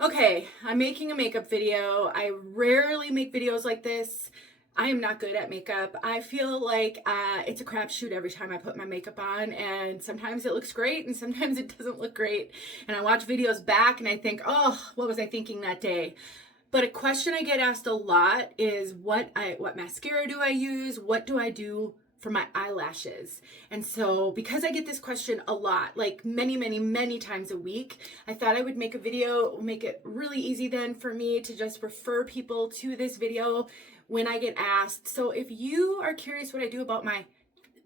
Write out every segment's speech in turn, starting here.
Okay, I'm making a makeup video. I rarely make videos like this. I am not good at makeup. I feel like it's a crapshoot every time I put my makeup on, and sometimes it looks great and sometimes it doesn't look great. And I watch videos back and I think, oh, what was I thinking that day? But a question I get asked a lot is what mascara do I use? What do I do for my eyelashes? And so because I get this question a lot, like many times a week, I thought I would make a video, make it really easy then for me to just refer people to this video when I get asked. So if you are curious what I do about my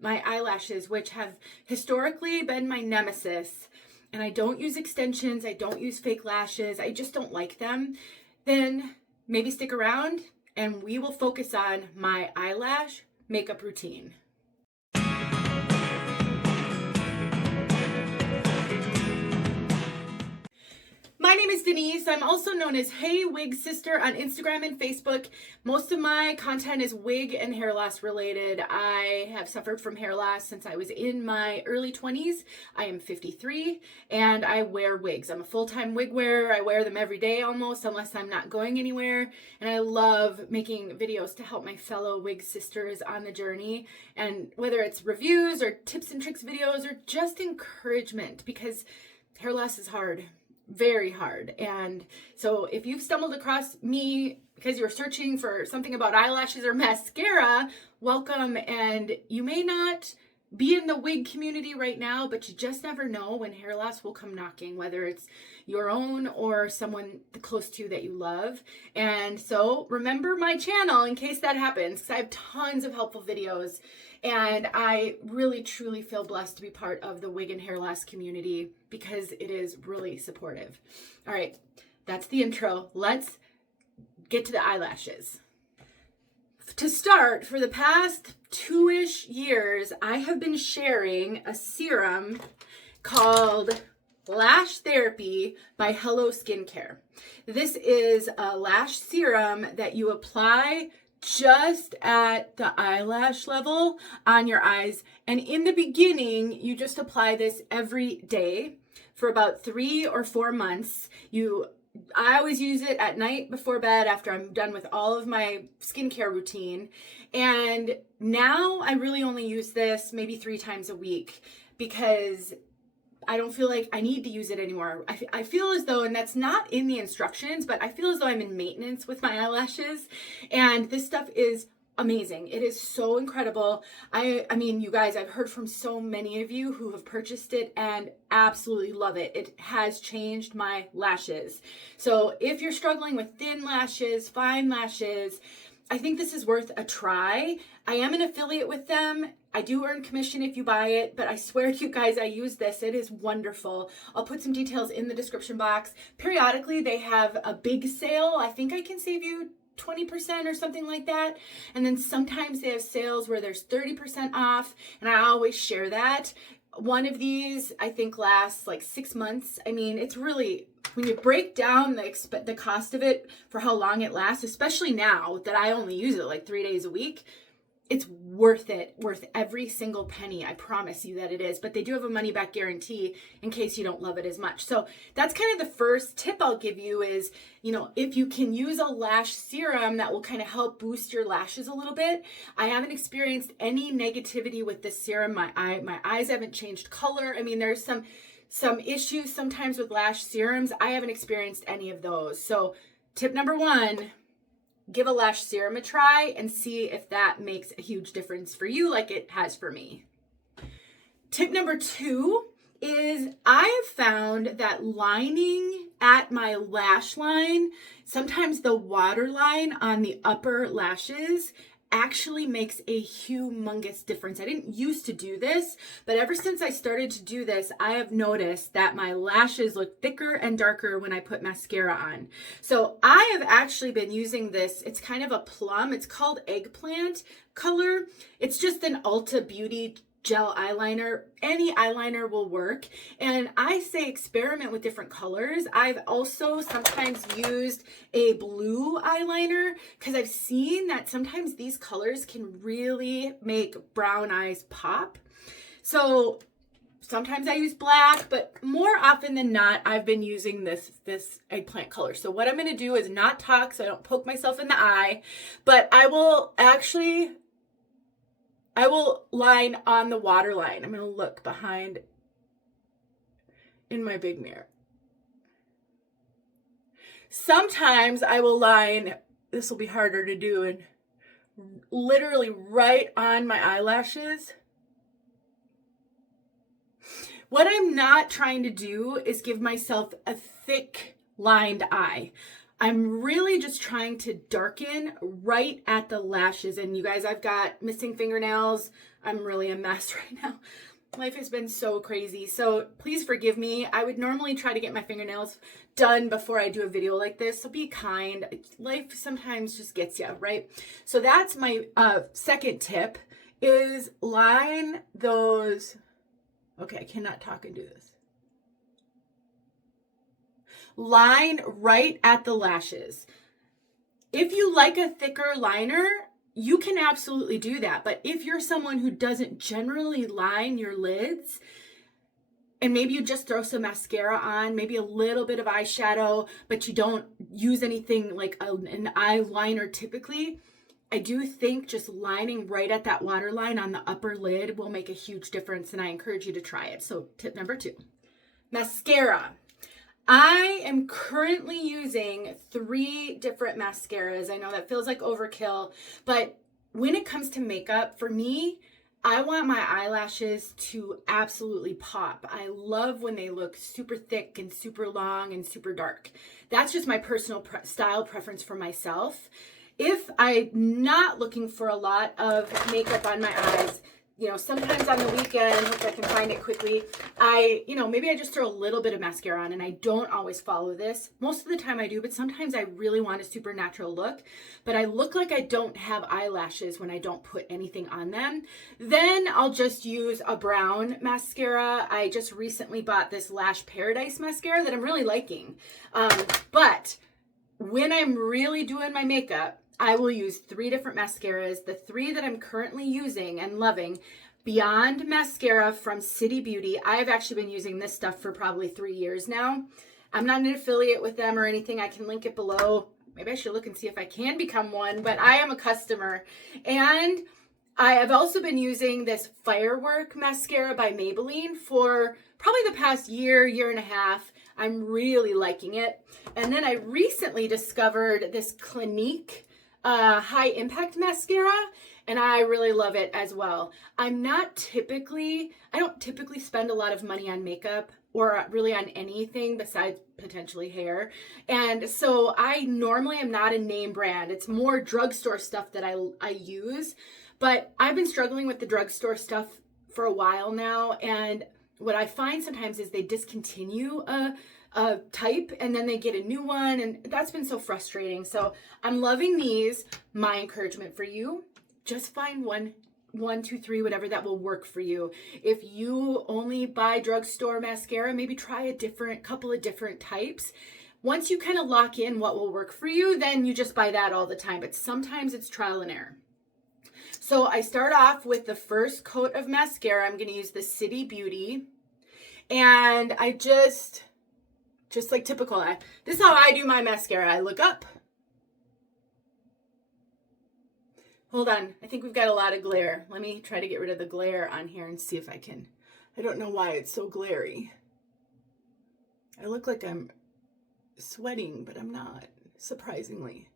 eyelashes, which have historically been my nemesis, and I don't use extensions, I don't use fake lashes, I just don't like them, then maybe stick around and we will focus on my eyelash makeup routine. My name is Denise. I'm also known as heywigsister on Instagram and Facebook. Most of my content is wig and hair loss related. I have suffered from hair loss since I was in my early 20s. I am 53 and I wear wigs. I'm a full-time wig wearer. I wear them every day almost, unless I'm not going anywhere. And I love making videos to help my fellow wig sisters on the journey. And whether it's reviews or tips and tricks videos or just encouragement, because hair loss is hard. Very hard. And so if you've stumbled across me because you were searching for something about eyelashes or mascara, welcome. And you may not be in the wig community right now, but you just never know when hair loss will come knocking, whether it's your own or someone close to you that you love. And so remember my channel in case that happens, because I have tons of helpful videos. And I really, truly feel blessed to be part of the wig and hair loss community because it is really supportive. All right, that's the intro. Let's get to the eyelashes. To start, for the past 2-ish years, I have been sharing a serum called Lash Therapy by Hello Skincare. This is a lash serum that you apply just at the eyelash level on your eyes. And in the beginning, you just apply this every day for about 3 or 4 months. I always use it at night before bed after I'm done with all of my skincare routine. And now I really only use this maybe 3 times a week because I don't feel like I need to use it anymore. I feel as though, and that's not in the instructions, but I feel as though I'm in maintenance with my eyelashes. And this stuff is amazing. It is so incredible. I mean, you guys, I've heard from so many of you who have purchased it and absolutely love it. It has changed my lashes. So if you're struggling with thin lashes, fine lashes, I think this is worth a try. I am an affiliate with them. I do earn commission if you buy it, but I swear to you guys, I use this. It is wonderful. I'll put some details in the description box. Periodically, they have a big sale. I think I can save you 20% or something like that. And then sometimes they have sales where there's 30% off, and I always share that. One of these, I think, lasts like 6 months. I mean, it's really, when you break down the cost of it for how long it lasts, especially now that I only use it like 3 days a week, it's worth it, worth every single penny. I promise you that it is. But they do have a money back guarantee in case you don't love it as much. So that's kind of the first tip I'll give you is, if you can use a lash serum that will kind of help boost your lashes a little bit. I haven't experienced any negativity with this serum. My eyes haven't changed color. I mean, there's some issues sometimes with lash serums. I haven't experienced any of those. So tip number 1, give a lash serum a try and see if that makes a huge difference for you like it has for me. Tip number 2 is I have found that lining at my lash line, sometimes the waterline on the upper lashes, actually makes a humongous difference. I didn't used to do this, but ever since I started to do this, I have noticed that my lashes look thicker and darker when I put mascara on. So I have actually been using this. It's kind of a plum. It's called eggplant color. It's just an Ulta Beauty gel eyeliner. Any eyeliner will work. And I say experiment with different colors. I've also sometimes used a blue eyeliner because I've seen that sometimes these colors can really make brown eyes pop. So Sometimes I use black, but more often than not, I've been using this eggplant color. So what I'm going to do is not talk so I don't poke myself in the eye, but I will line on the waterline. I'm going to look behind in my big mirror. Sometimes I will line, this will be harder to do, and literally right on my eyelashes. What I'm not trying to do is give myself a thick lined eye. I'm really just trying to darken right at the lashes. And you guys, I've got missing fingernails. I'm really a mess right now. Life has been so crazy. So please forgive me. I would normally try to get my fingernails done before I do a video like this. So be kind. Life sometimes just gets you, right? So that's my second tip is line those. Okay, I cannot talk and do this. Line right at the lashes. If you like a thicker liner, you can absolutely do that. But if you're someone who doesn't generally line your lids, and maybe you just throw some mascara on, maybe a little bit of eyeshadow, but you don't use anything like an eyeliner typically, I do think just lining right at that waterline on the upper lid will make a huge difference, and I encourage you to try it. So tip number 2, mascara. I am currently using 3 different mascaras. I know that feels like overkill, but when it comes to makeup, for me, I want my eyelashes to absolutely pop. I love when they look super thick and super long and super dark. That's just my personal style preference for myself. If I'm not looking for a lot of makeup on my eyes, you know, sometimes on the weekend, if I can find it quickly, maybe I just throw a little bit of mascara on, and I don't always follow this. Most of the time I do, but sometimes I really want a supernatural look, but I look like I don't have eyelashes when I don't put anything on them. Then I'll just use a brown mascara. I just recently bought this Lash Paradise mascara that I'm really liking. But when I'm really doing my makeup, I will use 3 different mascaras. The 3 that I'm currently using and loving, Beyond Mascara from City Beauty. I've actually been using this stuff for probably 3 years now. I'm not an affiliate with them or anything. I can link it below. Maybe I should look and see if I can become one, but I am a customer. And I have also been using this Firework mascara by Maybelline for probably the past year and a half. I'm really liking it. And then I recently discovered this Clinique high impact mascara, and I really love it as well. I don't typically spend a lot of money on makeup or really on anything besides potentially hair. And so I normally am not a name brand. It's more drugstore stuff that I use, but I've been struggling with the drugstore stuff for a while now. And what I find sometimes is they discontinue a type and then they get a new one, and that's been so frustrating. So I'm loving these. My encouragement for you, just find one, 2, 3, whatever that will work for you. If you only buy drugstore mascara, maybe try a couple of different types. Once you kind of lock in what will work for you, then you just buy that all the time. But sometimes it's trial and error. So I start off with the first coat of mascara. I'm going to use the City Beauty, and I just like typical. This is how I do my mascara. I look up. Hold on. I think we've got a lot of glare. Let me try to get rid of the glare on here and see if I can. I don't know why it's so glary. I look like I'm sweating, but I'm not, surprisingly.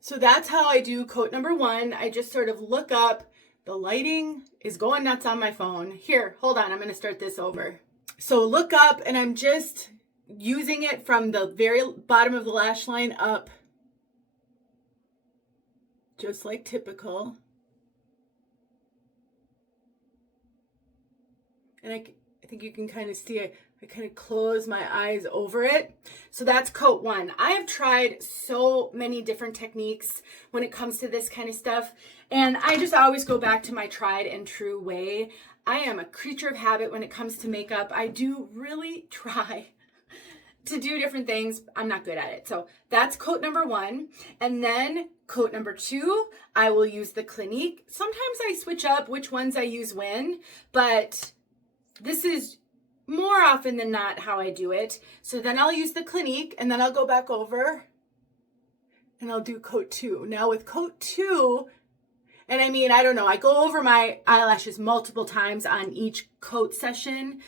So that's how I do coat number 1. I just sort of look up. The lighting is going nuts on my phone. Here, hold on. I'm going to start this over. So look up, and I'm just using it from the very bottom of the lash line up, just like typical. And I think you can kind of see I kind of close my eyes over it. So that's coat 1. I have tried so many different techniques when it comes to this kind of stuff, and I just always go back to my tried and true way. I am a creature of habit when it comes to makeup. I do really try to do different things. I'm not good at it. So that's coat number 1. And then coat number 2, I will use the Clinique. Sometimes I switch up which ones I use when, but this is more often than not how I do it. So then I'll use the Clinique, and then I'll go back over and I'll do coat 2. Now with coat 2, and I mean, I don't know, I go over my eyelashes multiple times on each coat session.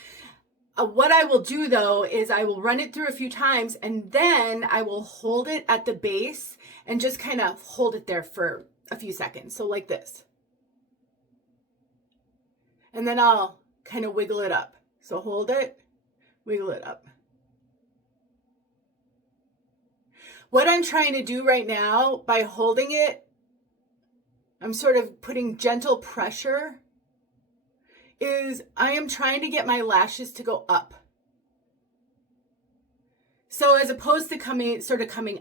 What I will do though is I will run it through a few times, and then I will hold it at the base and just kind of hold it there for a few seconds. So like this. And then I'll kind of wiggle it up. So hold it, wiggle it up. What I'm trying to do right now by holding it, I'm sort of putting gentle pressure, is I am trying to get my lashes to go up. So as opposed to coming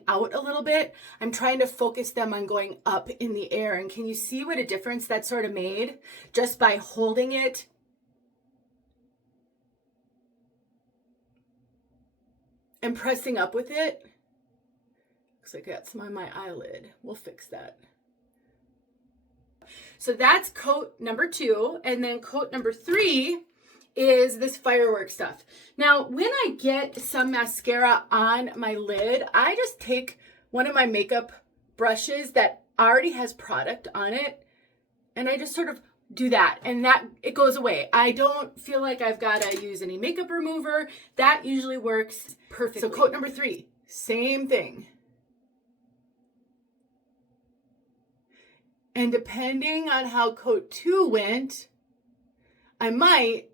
out a little bit, I'm trying to focus them on going up in the air. And can you see what a difference that sort of made just by holding it? And pressing up with it. Looks like I got some on my eyelid. We'll fix that. So that's coat number 2. And then coat number 3 is this fireworks stuff. Now, when I get some mascara on my lid, I just take one of my makeup brushes that already has product on it, and I just sort of do that, and that it goes away. I don't feel like I've got to use any makeup remover. That usually works perfectly. So coat number 3, same thing. And depending on how coat 2 went, I might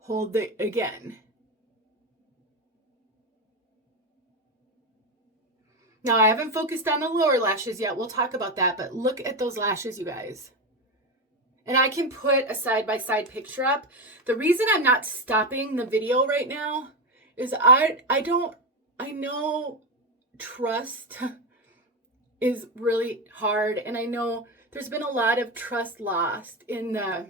hold it again. Now, I haven't focused on the lower lashes yet. We'll talk about that, but look at those lashes, you guys. And I can put a side-by-side picture up. The reason I'm not stopping the video right now is I know trust is really hard. And I know there's been a lot of trust lost in the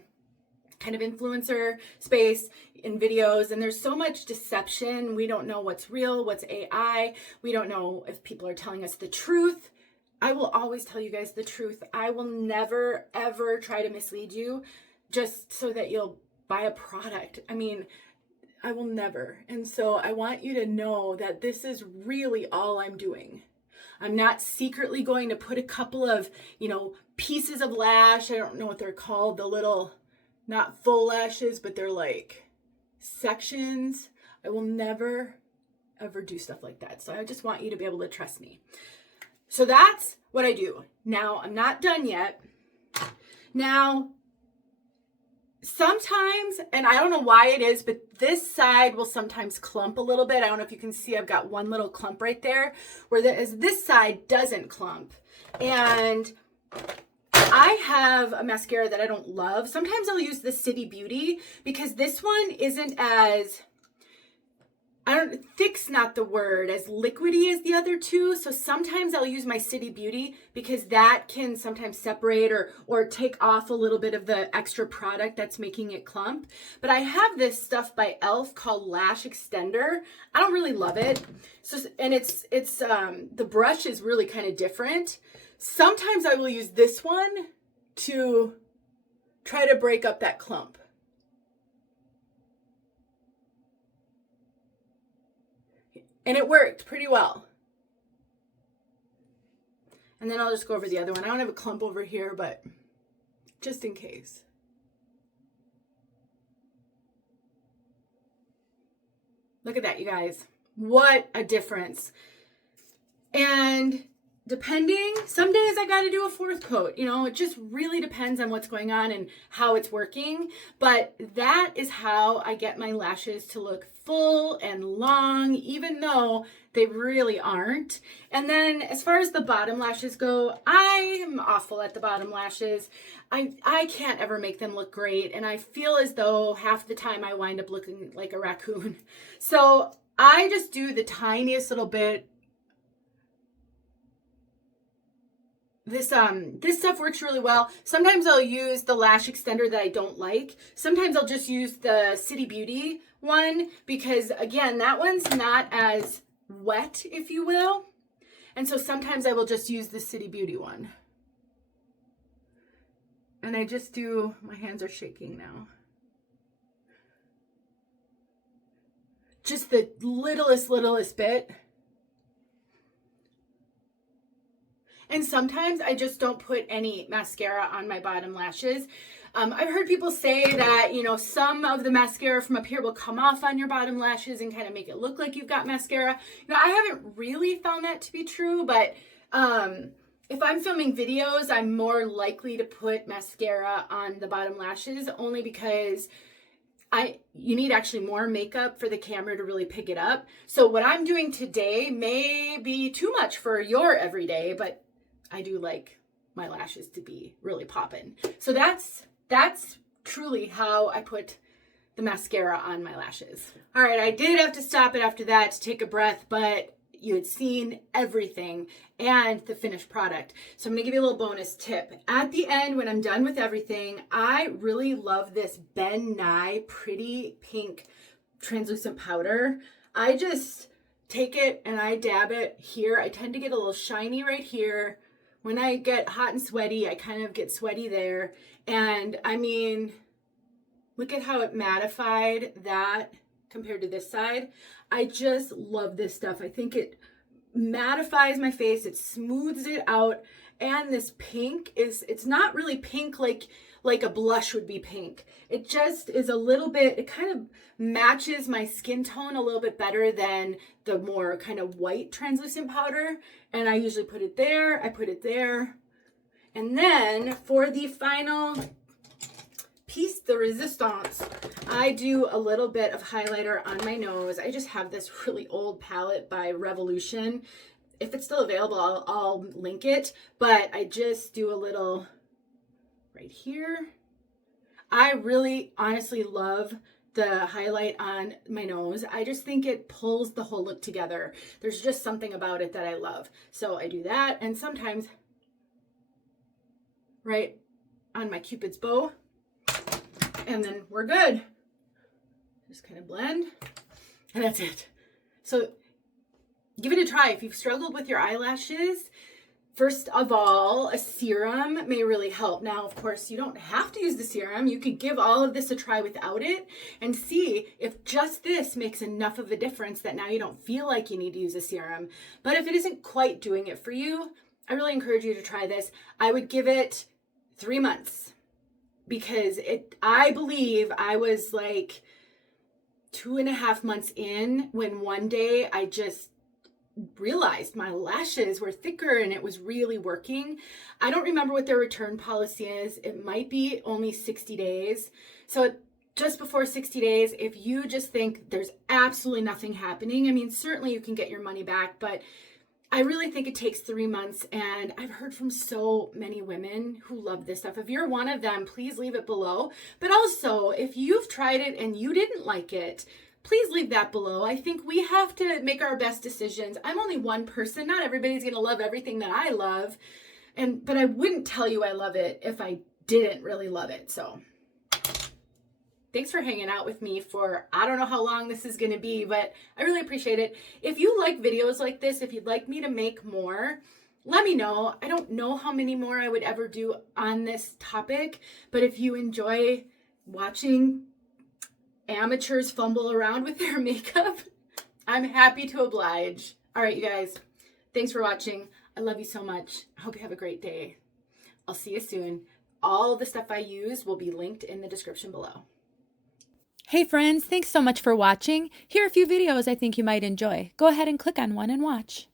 kind of influencer space in videos. And there's so much deception. We don't know what's real, what's AI. We don't know if people are telling us the truth. I will always tell you guys the truth. I will never, ever try to mislead you just so that you'll buy a product. I mean, I will never. And so I want you to know that this is really all I'm doing. I'm not secretly going to put a couple of, pieces of lash. I don't know what they're called. The little, not full lashes, but they're like sections. I will never, ever do stuff like that. So I just want you to be able to trust me. So that's what I do. Now, I'm not done yet. Now, sometimes, and I don't know why it is, but this side will sometimes clump a little bit. I don't know if you can see, I've got one little clump right there, whereas this side doesn't clump. And I have a mascara that I don't love. Sometimes I'll use the City Beauty because this one isn't as, thick's not the word, as liquidy as the other two. So sometimes I'll use my City Beauty because that can sometimes separate or take off a little bit of the extra product that's making it clump. But I have this stuff by e.l.f. called Lash Extender. I don't really love it. So, and it's the brush is really kind of different. Sometimes I will use this one to try to break up that clump. And it worked pretty well. And then I'll just go over the other one. I don't have a clump over here, but just in case. Look at that, you guys. What a difference. And depending, some days I got to do a 4th coat. It just really depends on what's going on and how it's working. But that is how I get my lashes to look full and long, even though they really aren't. And then as far as the bottom lashes go, I'm awful at the bottom lashes. I can't ever make them look great. And I feel as though half the time I wind up looking like a raccoon. So I just do the tiniest little bit This stuff works really well. Sometimes I'll use the lash extender that I don't like. Sometimes I'll just use the City Beauty one because, again, that one's not as wet, if you will. And so sometimes I will just use the City Beauty one. And I just do, my hands are shaking now. Just the littlest bit. And sometimes I just don't put any mascara on my bottom lashes. I've heard people say that, you know, some of the mascara from up here will come off on your bottom lashes and kind of make it look like you've got mascara. You know, I haven't really found that to be true, but if I'm filming videos, I'm more likely to put mascara on the bottom lashes only because you need actually more makeup for the camera to really pick it up. So what I'm doing today may be too much for your everyday, but I do like my lashes to be really poppin'. So that's truly how I put the mascara on my lashes. All right, I did have to stop it after that to take a breath, but you had seen everything and the finished product. So I'm gonna give you a little bonus tip. At the end, when I'm done with everything, I really love this 𝘩𝘦𝘢𝘴 pretty pink translucent powder. I just take it and I dab it here. I tend to get a little shiny right here. When I get hot and sweaty, I kind of get sweaty there. And I mean, look at how it mattified that compared to this side. I just love this stuff. I think it mattifies my face. It smooths it out. And this pink it's not really pink like a blush would be pink. It just is a little bit, it kind of matches my skin tone a little bit better than the more kind of white translucent powder. And I usually put it there, I put it there. And then for the final piece de resistance, I do a little bit of highlighter on my nose. I just have this really old palette by Revolution. If it's still available, I'll link it, but I just do a little right here. I really honestly love the highlight on my nose. I just think it pulls the whole look together. There's just something about it that I love. So I do that, and sometimes right on my Cupid's bow, and then we're good. Just kind of blend, and that's it. So give it a try. If you've struggled with your eyelashes, first of all, a serum may really help. Now, of course, you don't have to use the serum. You could give all of this a try without it and see if just this makes enough of a difference that now you don't feel like you need to use a serum. But if it isn't quite doing it for you, I really encourage you to try this. I would give it 3 months because I believe I was like 2.5 months in when one day I just realized my lashes were thicker and it was really working. I don't remember what their return policy is. It might be only 60 days. So just before 60 days, if you just think there's absolutely nothing happening, I mean, certainly you can get your money back, but I really think it takes 3 months. And I've heard from so many women who love this stuff. If you're one of them, please leave it below. But also, if you've tried it and you didn't like it, please leave that below. I think we have to make our best decisions. I'm only one person. Not everybody's going to love everything that I love. But I wouldn't tell you I love it if I didn't really love it. So thanks for hanging out with me for, I don't know how long this is going to be, but I really appreciate it. If you like videos like this, if you'd like me to make more, let me know. I don't know how many more I would ever do on this topic, but if you enjoy watching amateurs fumble around with their makeup, I'm happy to oblige. All right, you guys, thanks for watching. I love you so much. I hope you have a great day. I'll see you soon. All the stuff I use will be linked in the description below. Hey friends, thanks so much for watching. Here are a few videos I think you might enjoy. Go ahead and click on one and watch.